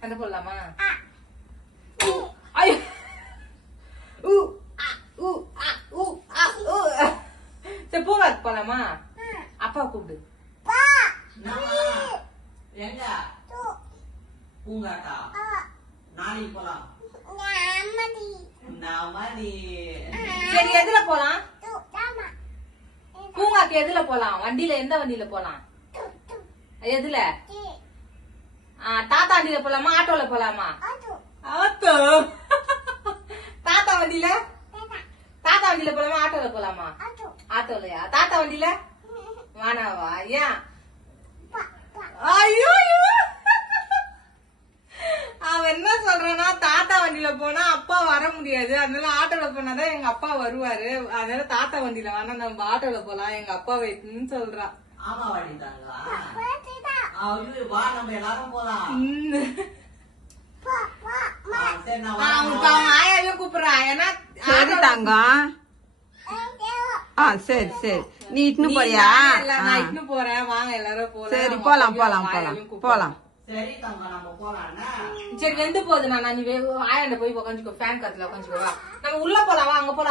சண்டை போடலாமா? ஐயோ சரி பூங்காக்கு போலாமா? அப்பா கூப்பிடு. எங்க பூங்காக்கா நாளைக்கு போலாம். சரி எதுல போலாம்? பூங்காக்கு எதுல போலாம்? வண்டியில எந்த வண்டியில போலாம்? எதுல? தாத்தா வண்டியில போலாமா ஆட்டோல போலாமா? ஆட்டோ. தாத்தா வண்டியில போலாமா ஆட்டோல போலாமா? ஆட்டோலயா? தாத்தா வண்டியில வானாவா? ஏன்? ஐயோ அவன் என்ன சொல்றானா, தாத்தா வண்டியில போனா அப்பா வர முடியாது, அதனால ஆட்டோல போனாதான் எங்க அப்பா வருவாரு, அதனால தாத்தா வண்டியில வேணா நம்ம ஆட்டோல போலாம், எங்க அப்பா வைக்கணும்னு சொல்றான். ஆமா வாடிட்டாங்களா? வா நம்ம எல்லாரும் போலாம். அவன் ஆயாவையும் கூப்பிடுறான். ஏன்னா சரி தங்கம். சரி சரி நீ இட்னு போறியா? நான் இட்னு போறேன், வாங்க எல்லாரும் போலாம். சரி போலாம் போலாம் போலாம் போலாம். சரி தங்கம் நம்ம போலாம். சரி வெந்து போகுது. நான் நீ ஆயாண்ட போய் உட்காந்துக்கோ, ஃபேன் காத்துல உட்காந்துக்கோ. நம்ம உள்ள போலாம், அங்க போலாம்.